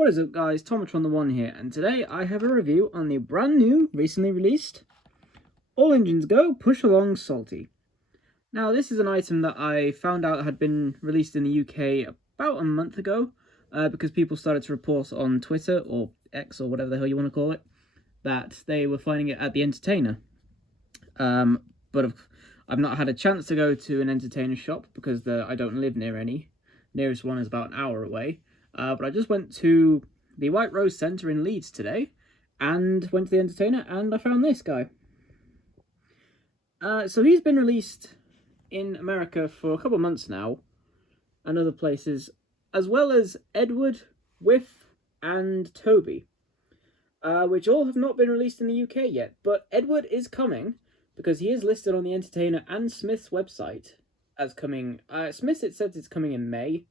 What is up guys, Tomatron the One here, and today I have a review on the brand new, recently released, All Engines Go Push Along Salty. Now this is an item that I found out had been released in the UK about a month ago, because people started to report on Twitter, or X, or whatever the hell you want to call it, that they were finding it at the Entertainer. But I've not had a chance to go to an Entertainer shop, because I don't live near any. Nearest one is about an hour away. But I just went to the White Rose Centre in Leeds today, and went to the Entertainer, and I found this guy. So he's been released in America for a couple of months now, and other places, as well as Edward, Whiff, and Toby, which all have not been released in the UK yet. But Edward is coming, because he is listed on the Entertainer and Smith's website as coming. Smith's, it says it's coming in May.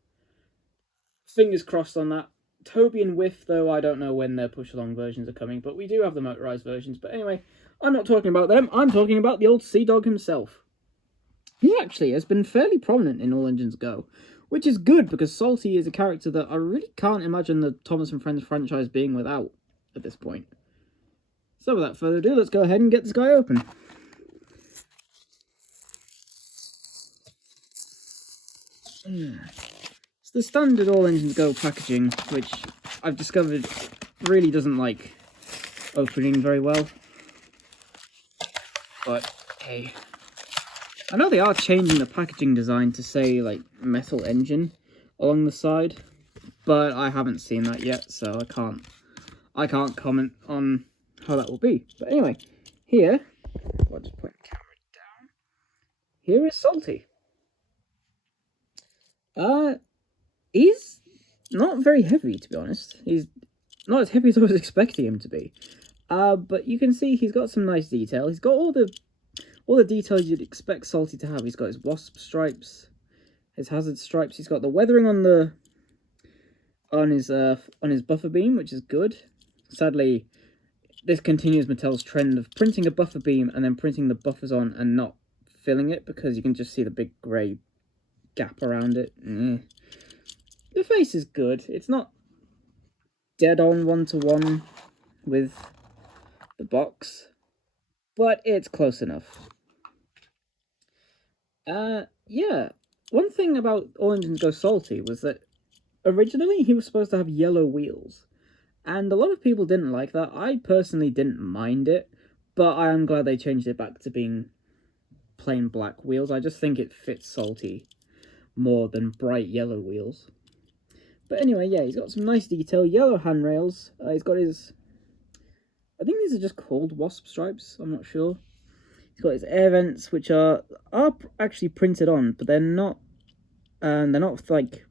Fingers crossed on that. Toby and Whiff, though, I don't know when their push-along versions are coming, but we do have the motorised versions. But anyway, I'm not talking about them. I'm talking about the old Sea Dog himself. He actually has been fairly prominent in All Engines Go, which is good, because Salty is a character that I really can't imagine the Thomas and Friends franchise being without at this point. So without further ado, let's go ahead and get this guy open. It's the standard All Engines Go packaging, which I've discovered really doesn't like opening very well. But hey, I know they are changing the packaging design to say like metal engine along the side, but I haven't seen that yet, so I can't comment on how that will be. But anyway, here, I'll just put the camera down. Here is Salty. He's not very heavy, to be honest. He's not as heavy as I was expecting him to be. But you can see he's got some nice detail. He's got all the details you'd expect Salty to have. He's got his wasp stripes, his hazard stripes. He's got the weathering on his buffer beam, which is good. Sadly, this continues Mattel's trend of printing a buffer beam and then printing the buffers on and not filling it, because you can just see the big grey gap around it. The face is good. It's not dead on one-to-one with the box, but it's close enough. Yeah. One thing about All Engines Go Salty was that originally he was supposed to have yellow wheels, and a lot of people didn't like that. I personally didn't mind it, but I am glad they changed it back to being plain black wheels. I just think it fits Salty more than bright yellow wheels. But anyway, yeah, he's got some nice detail. Yellow handrails. He's got his, I think these are just called wasp stripes, I'm not sure. He's got his air vents, which are actually printed on, but they're not like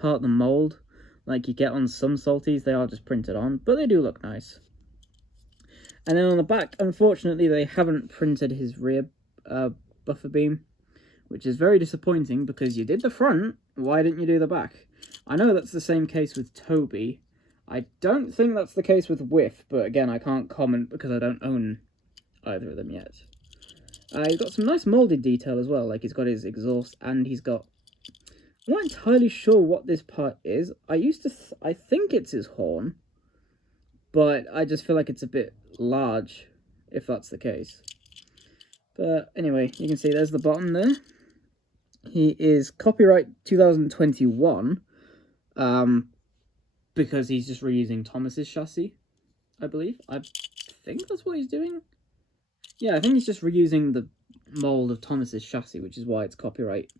part of the mold like you get on some Salties. They are just printed on, but they do look nice. And then on the back, unfortunately, they haven't printed his rear buffer beam, which is very disappointing, because you did the front, why didn't you do the back? I know that's the same case with Toby. I don't think that's the case with Whiff, but again, I can't comment because I don't own either of them yet. He's got some nice moulded detail as well, like he's got his exhaust, and he's got... I'm not entirely sure what this part is. I think it's his horn, but I just feel like it's a bit large, if that's the case. But anyway, you can see there's the bottom there. He is copyright 2021, because he's just reusing Thomas's chassis, I believe. I think that's what he's doing. Yeah, I think he's just reusing the mold of Thomas's chassis, which is why it's copyright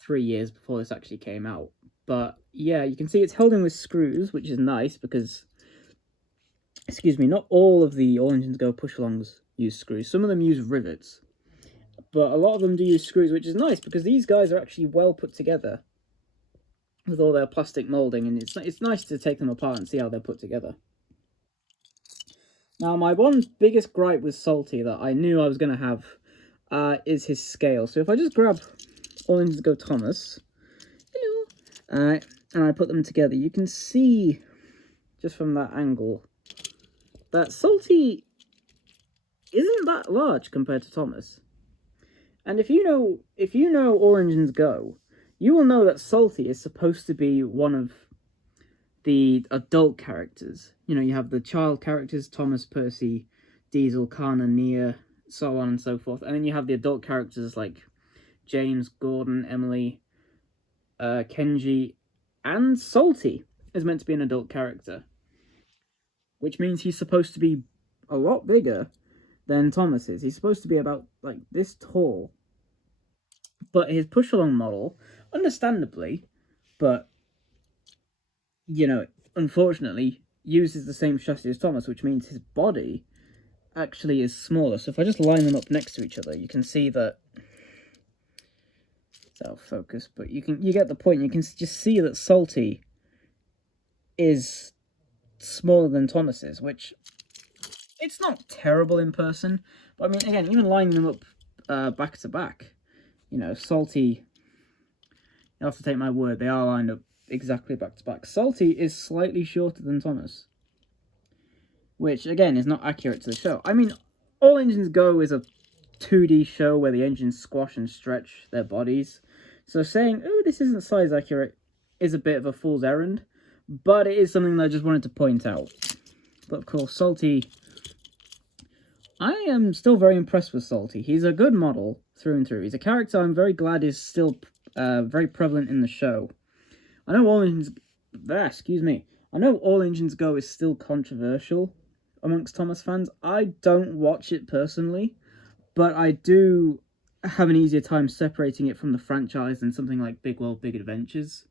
3 years before this actually came out. But yeah, you can see it's held in with screws, which is nice, because, excuse me, not all of the All Engines Go push-alongs use screws. Some of them use rivets, but a lot of them do use screws, which is nice, because these guys are actually well put together with all their plastic moulding, and it's nice to take them apart and see how they're put together. Now, my one biggest gripe with Salty that I knew I was going to have is his scale. So if I just grab All Engines Go Thomas, hello, and I put them together, you can see, just from that angle, that Salty isn't that large compared to Thomas. And if you know All Engines Go, you will know that Salty is supposed to be one of the adult characters. You know, you have the child characters, Thomas, Percy, Diesel, Kana, Nia, so on and so forth. And then you have the adult characters like James, Gordon, Emily, Kenji, and Salty is meant to be an adult character, which means he's supposed to be a lot bigger than Thomas is. He's supposed to be about like this tall. But his push along model, understandably, but you know, unfortunately, uses the same chassis as Thomas, which means his body actually is smaller. So if I just line them up next to each other, you can see that it's out of focus, but you get the point. You can just see that Salty is smaller than Thomas is, which it's not terrible in person. But I mean, again, even lining them up back to back, you know, Salty. You have to take my word; they are lined up exactly back to back. Salty is slightly shorter than Thomas, which again is not accurate to the show. I mean, All Engines Go is a 2D show where the engines squash and stretch their bodies, so saying, oh, this isn't size accurate is a bit of a fool's errand, but it is something that I just wanted to point out. But of course, Salty, I am still very impressed with Salty. He's a good model through and through. He's a character I'm very glad is still very prevalent in the show. I know All Engines... I know All Engines Go is still controversial amongst Thomas fans. I don't watch it personally, but I do have an easier time separating it from the franchise than something like Big World, Big Adventures,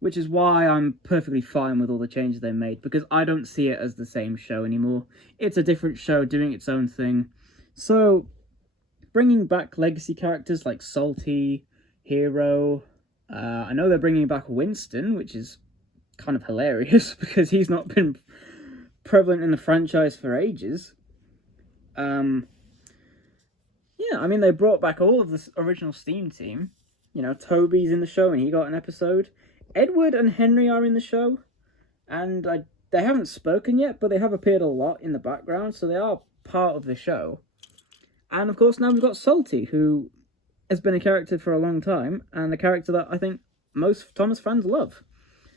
which is why I'm perfectly fine with all the changes they made, because I don't see it as the same show anymore. It's a different show doing its own thing. So, bringing back legacy characters like Salty, Hero... I know they're bringing back Winston, which is kind of hilarious because he's not been prevalent in the franchise for ages. Yeah, I mean, they brought back all of the original Steam team. You know, Toby's in the show and he got an episode. Edward and Henry are in the show, and they haven't spoken yet, but they have appeared a lot in the background, so they are part of the show. And of course, now we've got Salty, who has been a character for a long time, and a character that I think most Thomas fans love.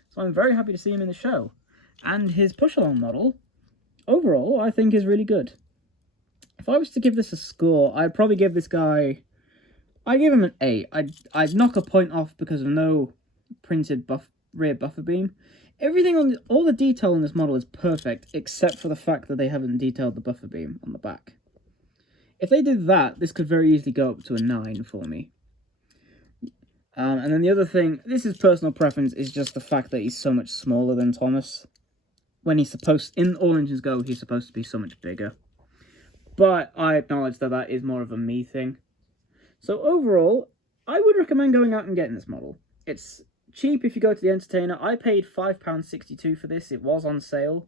So I'm very happy to see him in the show. And his push-along model, overall, I think is really good. If I was to give this a score, I'd probably give this guy... I'd give him an 8. I'd knock a point off because of no printed rear buffer beam. Everything on all the detail on this model is perfect, except for the fact that they haven't detailed the buffer beam on the back. If they did that, this could very easily go up to a 9 for me. And then the other thing, this is personal preference, is just the fact that he's so much smaller than Thomas. When he's supposed, in All Engines Go, he's supposed to be so much bigger. But I acknowledge that that is more of a me thing. So overall, I would recommend going out and getting this model. It's cheap if you go to the Entertainer. I paid £5.62 for this. It was on sale.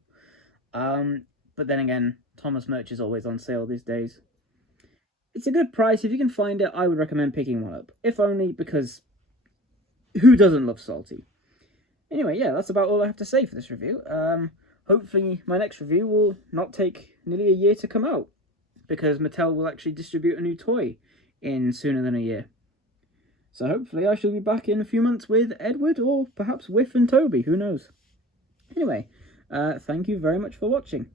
But then again, Thomas merch is always on sale these days. It's a good price. If you can find it, I would recommend picking one up. If only because who doesn't love Salty? Anyway, yeah, that's about all I have to say for this review. Hopefully my next review will not take nearly a year to come out, because Mattel will actually distribute a new toy in sooner than a year. So hopefully I shall be back in a few months with Edward, or perhaps Whiff and Toby, who knows. Anyway, thank you very much for watching.